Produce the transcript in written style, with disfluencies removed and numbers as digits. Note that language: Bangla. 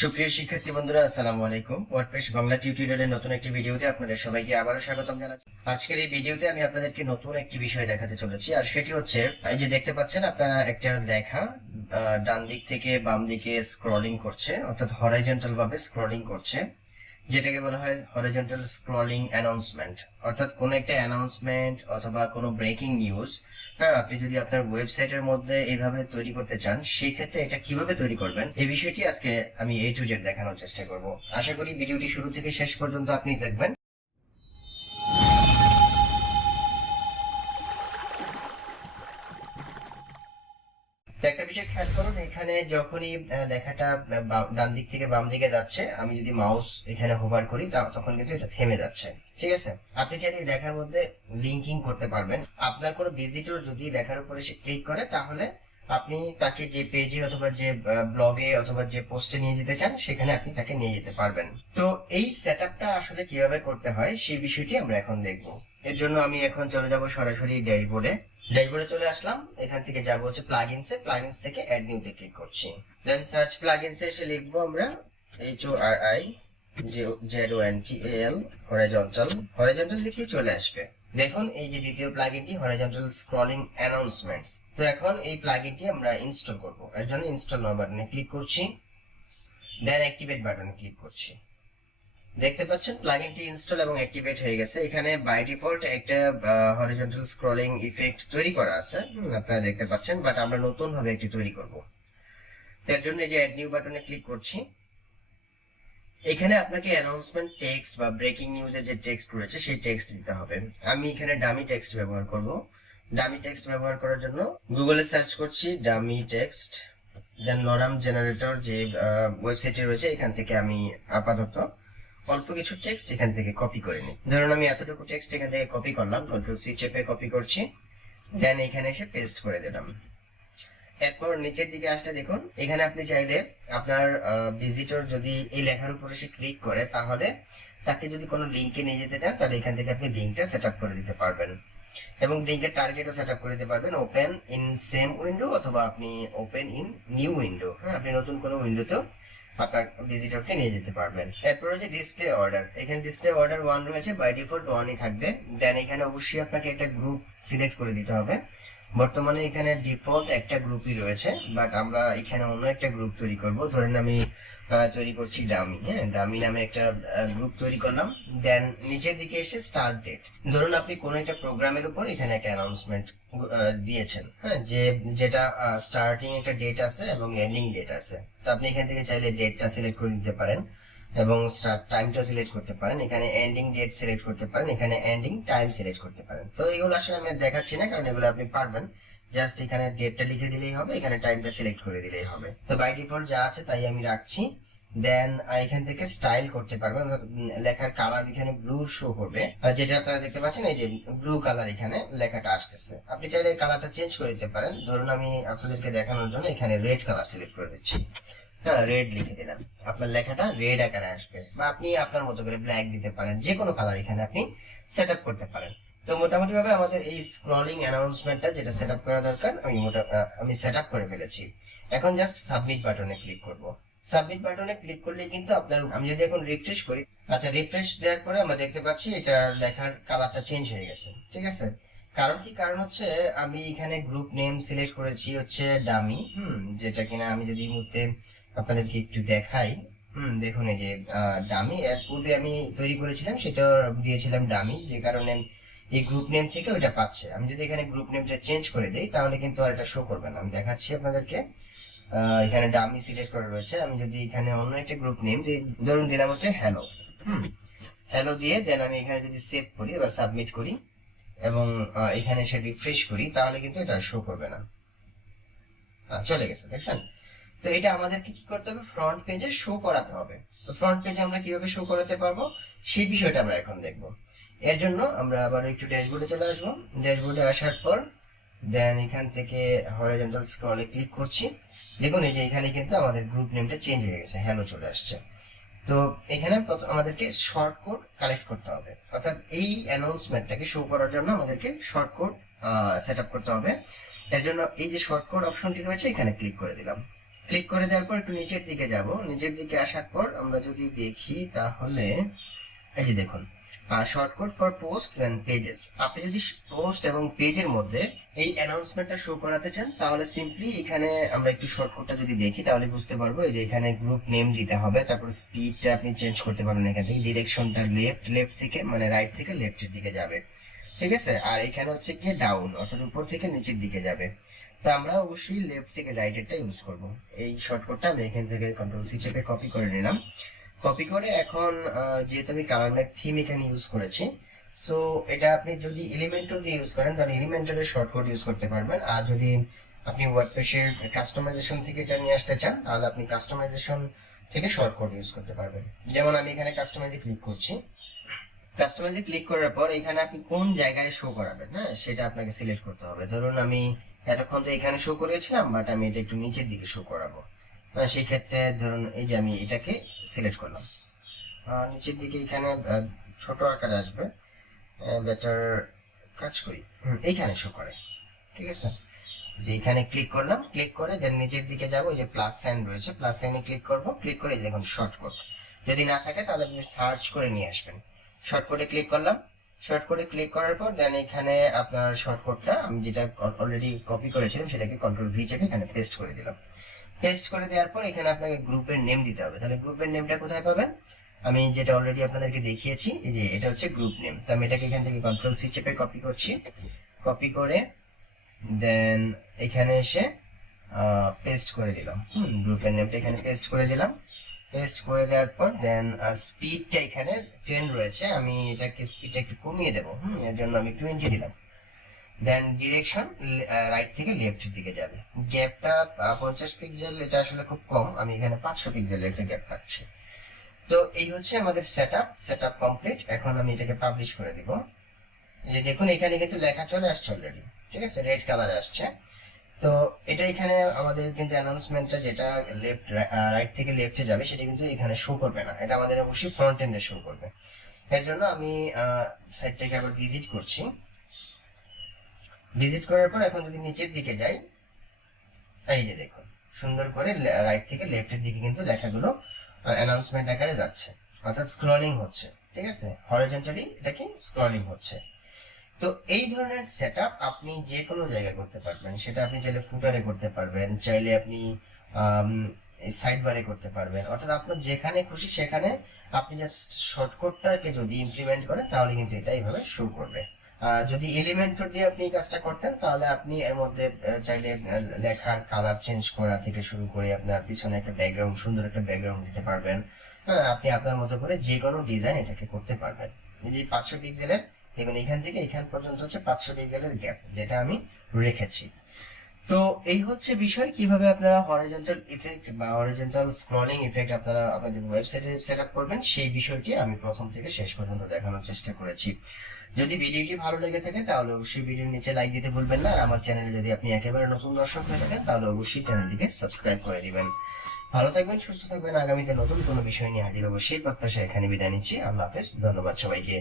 সুপ্রিয় শিক্ষার্থী বন্ধুরা, আসসালামু আলাইকুম। ওয়ার্ডপ্রেস বাংলা টিউটোরিয়ালের নতুন একটি ভিডিওতে আপনাদের সবাইকে আবারও স্বাগতম জানাচ্ছি। আজকের এই ভিডিওতে আমি আপনাদেরকে নতুন একটি বিষয় দেখাতে চলেছি, আর সেটি হচ্ছে এই যে দেখতে পাচ্ছেন আপনারা একটা লেখা ডান দিক থেকে বাম দিকে স্ক্রলিং করছে, অর্থাৎ হরাইজন্টাল ভাবে স্ক্রলিং করছে, যেটাকে বলা হয় হরাইজন্টাল স্ক্রলিং অ্যানাউন্সমেন্ট। অর্থাৎ কোনো একটা অ্যানাউন্সমেন্ট অথবা কোনো ব্রেকিং নিউজ, হ্যাঁ, আপনি যদি আপনার ওয়েবসাইটের মধ্যে এইভাবে তৈরি করতে চান, সেই ক্ষেত্রে এটা কিভাবে তৈরি করবেন এই বিষয়টি আজকে আমি A to Z দেখানোর চেষ্টা করব। আশা করি ভিডিওটি শুরু থেকে শেষ পর্যন্ত আপনি দেখবেন। তো একটা বিষয় খেয়াল করুন, এখানে যখনই লেখাটা ডান দিক থেকে বাম দিকে যাচ্ছে, আমি যদি মাউস এখানে হোভার করি তখন কিন্তু এটা থেমে যাচ্ছে। ঠিক আছে, আপনি চাইলে লেখার মধ্যে লিঙ্কিং করতে পারবেন। আপনার কোনো ভিজিটর যদি লেখার উপরে সে ক্লিক করে, তাহলে আপনি তাকে যে পেজে অথবা যে ব্লগে অথবা যে পোস্টে নিয়ে যেতে চান, সেখানে আপনি তাকে নিয়ে যেতে পারবেন। তো এই সেটআপটা আসলে কিভাবে করতে হয় সেই বিষয়টি আমরা এখন দেখব। এর জন্য আমি এখন চলে যাব সরাসরি ড্যাশবোর্ডে চলে আসলাম। এখান থেকে যাব হচ্ছে প্লাগইনস থেকে অ্যাড নিউতে ক্লিক করছি। দেন সার্চ প্লাগইনসে এসে লিখবো আমরা HORIZONTAL হরাইজন্টাল লিখে চলে আসবে। দেখুন এই যে দ্বিতীয় প্লাগইনটি হরাইজন্টাল স্ক্রলিং অ্যানাউন্সমেন্টস। তো এখন এই প্লাগইনটি আমরা ইনস্টল করব। এর জন্য ইনস্টল নাও বাটনে ক্লিক করছি, দেন অ্যাক্টিভেট বাটনে ক্লিক করছি। দেখতে পাচ্ছেন প্লাগইনটি ইনস্টল এবং অ্যাক্টিভেট হয়ে গেছে। এখানে বাই ডিফল্ট একটা হরিজন্টাল স্ক্রলিং ইফেক্ট তৈরি করা আছে, আপনারা দেখতে পাচ্ছেন, বাট আমরা নতুন ভাবে একটি তৈরি করব। এর জন্য এই যে অ্যাড নিউ বাটনে ক্লিক করছি। এখানে আপনাকে অ্যানাউন্সমেন্ট টেক্সট বা ব্রেকিং নিউজের যে টেক্সট রয়েছে সেই টেক্সট দিতে হবে। আমি এখানে ডামি টেক্সট ব্যবহার করব। ডামি টেক্সট ব্যবহার করার জন্য গুগলে সার্চ করছি ডামি টেক্সট, দেন লরাম জেনারেটর যে ওয়েবসাইটে রয়েছে, এখান থেকে আমি আপাতত অল্প কিছু টেক্সট এখান থেকে কপি করে নিই। ধরুন আমি এতটুকু টেক্সট এখান থেকে কপি করলাম, Ctrl+C চেপে কপি করছি, দেন এখানে এসে পেস্ট করে দিলাম। এরপর নিচের দিকে আসলে দেখুন, এখানে আপনি চাইলে আপনার ভিজিটর যদি এই লেখার উপরে সে ক্লিক করে, তাহলে তাকে যদি কোনো লিঙ্কে নিয়ে যেতে চান, তাহলে এখান থেকে আপনি লিঙ্কটা সেট আপ করে দিতে পারবেন এবং লিঙ্কের টার্গেটও সেট আপ করে দিতে পারবেন, ওপেন ইন সেম উইন্ডো অথবা আপনি ওপেন ইন নিউ উইন্ডো। হ্যাঁ, আপনি নতুন কোনো উইন্ডোতেও আপনার ভিজিটরকে নিয়ে যেতে পারবেন। এরপর হচ্ছে ডিসপ্লে অর্ডার। এখানে ডিসপ্লে অর্ডার 1 রয়েছে, বাই ডিফল্ট 1ই থাকবে। দেন এখানে অবশ্যই আপনাকে একটা গ্রুপ সিলেক্ট করে দিতে হবে। বর্তমানে এখানে ডিফল্ট একটা গ্রুপই রয়েছে, বাট আমরা এখানে অন্য একটা গ্রুপ তৈরি করব। ধরেন আমি তৈরি করছি ডামি। হ্যাঁ, ডামি নামে একটা গ্রুপ তৈরি করলাম। দেন নিচের দিকে এসে স্টার্ট ডেট। ধরুন আপনি কোন একটা প্রোগ্রামের উপর এখানে একটা অ্যানাউন্সমেন্ট দিয়েছেন, হ্যাঁ, যেটা স্টার্টিং একটা ডেট আছে এবং এন্ডিং ডেট আছে। তো আপনি এখান থেকে চাইলে ডেটটা সিলেক্ট করে দিতে পারেন এবং স্টার্ট টাইমটা সিলেক্ট করতে পারেন, এখানে এন্ডিং ডেট সিলেক্ট করতে পারেন, এখানে এন্ডিং টাইম সিলেক্ট করতে পারেন। তো এগুলো আসলে আমি দেখাচ্ছি না, কারণ এগুলো আপনি পারবেন। জাস্ট এখানে ডেটটা লিখে দিলেই হবে, এখানে টাইমটা সিলেক্ট করে দিলেই হবে। তো বাই ডিফল্ট যা আছে তাই আমি রাখছি। দেন এখান থেকে স্টাইল করতে পারবেন, লেখার কালার এখানে ব্লু শো করবে, যেটা আপনারা দেখতে পাচ্ছেন, এই যে ব্লু কালার এখানে লেখাটা আসতেছে। আপনি চাইলে কালারটা চেঞ্জ করে দিতে পারেন। ধরুন আমি আপনাদেরকে দেখানোর জন্য এখানে রেড কালার সিলেক্ট করে দিচ্ছি। হ্যাঁ, রেড লিখে দিলাম, আপনার লেখাটা রেড আকারে আসবে। বা আপনি আপনার মতো করে ব্ল্যাক দিতে পারেন, যে কোনো কালার এখানে আপনি সেট আপ করতে পারেন। তো মোটামুটি ভাবে আমাদের এই স্ক্রলিং অ্যানাউন্সমেন্টটা যেটা সেট আপ করা দরকার আমি সেট আপ করে ফেলেছি। এখন জাস্ট সাবমিট বাটনে ক্লিক করব। সাবমিট বাটনে ক্লিক করলে কিন্তু আপনার, আমি যদি এখন রিফ্রেশ করি, আচ্ছা, রিফ্রেশ দেওয়ার পরে আমরা দেখতে পাচ্ছি এটা লেখার কালারটা চেঞ্জ হয়ে গেছে। ঠিক আছে, কারণ কি? কারণ হচ্ছে আমি এখানে গ্রুপ নেম সিলেক্ট করেছি হচ্ছে ডামি, যেটা কিনা আমি যদি এই মুহূর্তে আপনাদেরকে একটু দেখাই, দেখুন এই যে ডামি, এর পূর্বে আমি তৈরি করেছিলাম সেটা দিয়েছিলাম ডামি, যে কারণে এই গ্রুপ নেম থেকে ওইটা পাচ্ছে। আমি যদি এখানে গ্রুপ নেমটা চেঞ্জ করে দিই, তাহলে কিন্তু আর এটা শো করবে না। আমি দেখাচ্ছি আপনাদেরকে, এখানে ডামি সিলেক্ট করা রয়েছে। আমি যদি এখানে অন্য একটা গ্রুপ নেম ধরুন দিলাম হচ্ছে হ্যালো, হ্যালো দিয়ে দেন আমি এখানে যদি সেভ করি বা সাবমিট করি এবং এখানে এসে রিফ্রেশ করি, তাহলে কিন্তু এটা শো করবে না। চলে গেছে, দেখছেন? তো এটা আমাদেরকে কি করতে হবে? ফ্রন্ট পেজে শো করাতে হবে। তো ফ্রন্ট পেজে আমরা কিভাবে শো করাতে পারবো সেই বিষয়টা আমরা এখন দেখব। এর জন্য আমরা আবার একটু ড্যাশবোর্ডে চলে আসবো। ড্যাশবোর্ডে আসার পর দেন এখান থেকে হরাইজন্টাল স্ক্রলে ক্লিক করছি। দেখুন এই যে এখানে কিন্তু আমাদের গ্রুপ নেমটা চেঞ্জ হয়ে গেছে, হ্যালো চলে আসছে। তো এখানে আমাদেরকে শর্ট কোড কালেক্ট করতে হবে, অর্থাৎ এই অ্যানাউন্সমেন্টটাকে শো করার জন্য আমাদেরকে শর্ট কোড সেট আপ করতে হবে। এর জন্য এই যে শর্ট কোড অপশনটি রয়েছে, এখানে ক্লিক করে দিলাম। ক্লিক করে দেওয়ার পর একটু নিচের দিকে যাব, নিচের দিকে আসার পর আমরা যদি দেখি তাহলে এই যে দেখুন shortcut for post and pages. আপনি যদি পোস্ট এবং পেজের মধ্যে এই অ্যানাউন্সমেন্টটা শো করাতে চান তাহলে সিম্পলি এখানে আমরা একটু শর্টকাটটা যদি দেখি তাহলে বুঝতে পারবো। এই যে এখানে গ্রুপ নেম দিতে হবে, তারপর স্পিডটা আপনি চেঞ্জ করতে পারবেন এখান থেকে, ডিরেকশনটা লেফট থেকে মানে রাইট থেকে লেফটের দিকে যাবে, ঠিক আছে। আর এখানে হচ্ছে কি ডাউন অর্থাৎ উপর থেকে নিচের দিকে যাবে। তো আমরা অবশ্যই লেফট থেকে রাইটেরটা ইউজ করব। এই শর্টকাটটা আমি এখান থেকে কন্ট্রোল সি চেপে কপি করে নিলাম। কপি করে এখন যেহেতু আমি কালার থিম এখানে ইউজ করেছি, সো এটা আপনি যদি এলিমেন্টর দিয়ে ইউজ করেন তাহলে এলিমেন্টরের শর্টকাট ইউজ করতে পারবেন। আর যদি আপনি ওয়ার্ডপ্রেসের কাস্টমাইজেশন থেকে এটা নিয়ে আসতে চান তাহলে আপনি কাস্টমাইজেশন থেকে শর্টকাট ইউজ করতে পারবেন। যেমন আমি এখানে কাস্টমাইজে ক্লিক করছি, কাস্টমাইজে ক্লিক করার পর এখানে আপনি কোন জায়গায় শো করাবেন, হ্যাঁ সেটা আপনাকে সিলেক্ট করতে হবে। ধরুন আমি এতক্ষণ তো এখানে শো করেছিলাম, বাট আমি এটা একটু নিচের দিকে শো করাবো। সেই ক্ষেত্রে ধরুন এই যে আমি এটাকে সিলেক্ট করলাম, নিচের দিকে এখানে ছোট আকারে আসবে, বেটার কাজ করি এইখানে শো করে, ঠিক আছে। যে এখানে ক্লিক করলাম, ক্লিক করে দেন নিচের দিকে যাবো, এই যে প্লাস সাইন রয়েছে, প্লাস সাইনে ক্লিক করব, ক্লিক করে দেখুন শর্টকাট যদি না থাকে তাহলে আপনি সার্চ করে নিয়ে আসবেন। শর্টকাটে ক্লিক করলাম, শর্টকাটে ক্লিক করার পর দেন এখানে আপনার শর্টকাটটা আমি যেটা অলরেডি কপি করেছিলাম সেটাকে কন্ট্রোল ভি চেপে এখানে পেস্ট করে দিলাম। পেস্ট করে দেওয়ার পর এখানে আপনাকে গ্রুপের নেম দিতে হবে। তাহলে গ্রুপের নেমটা কোথায় পাবেন, আমি যেটা অলরেডি আপনাদেরকে দেখিয়েছি, এই যে এটা হচ্ছে গ্রুপ নেম। তো আমি এটাকে এখান থেকে কন্ট্রোল সি চেপে কপি করছি, কপি করে দেন এখানে এসে পেস্ট করে দিলাম। গ্রুপের নেমটা এখানে পেস্ট করে দিলাম। পেস্ট করে দেওয়ার পর দেন স্পিডটা এখানে 10 রয়েছে, আমি এটাকে স্পিডটা একটু কমিয়ে দেবো, এর জন্য আমি 20 দিলাম। দেন ডিরেকশন রাইট থেকে লেফটের দিকে যাবে। গ্যাপটা 50 পিক্সেল, এটা আসলে খুব কম, আমি এখানে 500 পিক্সেলের একটা গ্যাপ রাখছি। তো এই হচ্ছে আমাদের সেটআপ কমপ্লিট। এখন আমি এটাকে পাবলিশ করে দিব। এই যে দেখুন এখানে কিন্তু লেখা চলে আসছে অলরেডি, ঠিক আছে, রেড কালারে আসছে। তো এটা এখানে আমাদের কিন্তু অ্যানাউন্সমেন্টটা যেটা লেফট রাইট থেকে লেফটে যাবে সেটা কিন্তু এখানে শো করবে না, এটা আমাদের অবশ্যই ফ্রন্ট এন্ডে শো করবে। এর জন্য আমি সাইটটাকে আবার ভিজিট করছি। ভিজিট করার পর এখন যদি নিচের দিকে যাই, এই যে দেখুন সুন্দর করে রাইট থেকে লেফটের দিকে কিন্তু লেখাগুলো অ্যানাউন্সমেন্ট আকারে যাচ্ছে, অর্থাৎ স্ক্রলিং হচ্ছে, ঠিক আছে, হরিজন্টালি এটাকে স্ক্রলিং হচ্ছে। তো এই ধরনের সেটআপ আপনি যে কোনো জায়গায় করতে পারবেন। সেটা আপনি চাইলে ফুটারে করতে পারবেন, চাইলে আপনি সাইড বারে করতে পারবেন, অর্থাৎ আপনার যেখানে খুশি সেখানে আপনি জাস্ট শর্টকাটটাকে যদি ইমপ্লিমেন্ট করেন তাহলে কিন্তু এটা এইভাবে শো করবে। যদি এলিমেন্টর দিয়ে আপনি কাজটা করতেন তাহলে আপনি এর মধ্যে চাইলে লেখার কালার চেঞ্জ করা থেকে শুরু করে আপনার পিছনে একটা ব্যাকগ্রাউন্ড, সুন্দর একটা ব্যাকগ্রাউন্ড দিতে পারবেন। হ্যাঁ, আপনি আপনার মতো করে যে কোনো ডিজাইন এটাকে করতে পারবেন। এই যে 500 পিক্সেলের দেখুন এখান থেকে এখান পর্যন্ত হচ্ছে 500 পিক্সেলের গ্যাপ যেটা আমি রেখেছি। তো এই হচ্ছে বিষয়, কিভাবে আপনারা হরিজন্টাল ইফেক্ট বা হরিজন্টাল স্ক্রলিং ইফেক্ট আপনারা আপনাদের ওয়েবসাইটে সেটআপ করবেন সেই বিষয়টি আমি প্রথম থেকে শেষ পর্যন্ত দেখানোর চেষ্টা করেছি। যদি ভিডিওটি ভালো লেগে থাকে তাহলে অবশ্যই ভিডিওর নিচে লাইক দিতে ভুলবেন না। আর আমার চ্যানেলে যদি আপনি একেবারে নতুন দর্শক হয়ে থাকেন তাহলে অবশ্যই চ্যানেলটিকে সাবস্ক্রাইব করে দিবেন। ভালো থাকবেন, সুস্থ থাকবেন, আগামীতে নতুন কোনো বিষয় নিয়ে হাজির হবো সেই প্রত্যাশা এখানে বিদায় নিচ্ছি। আল্লাহ হাফেজ, ধন্যবাদ সবাইকে।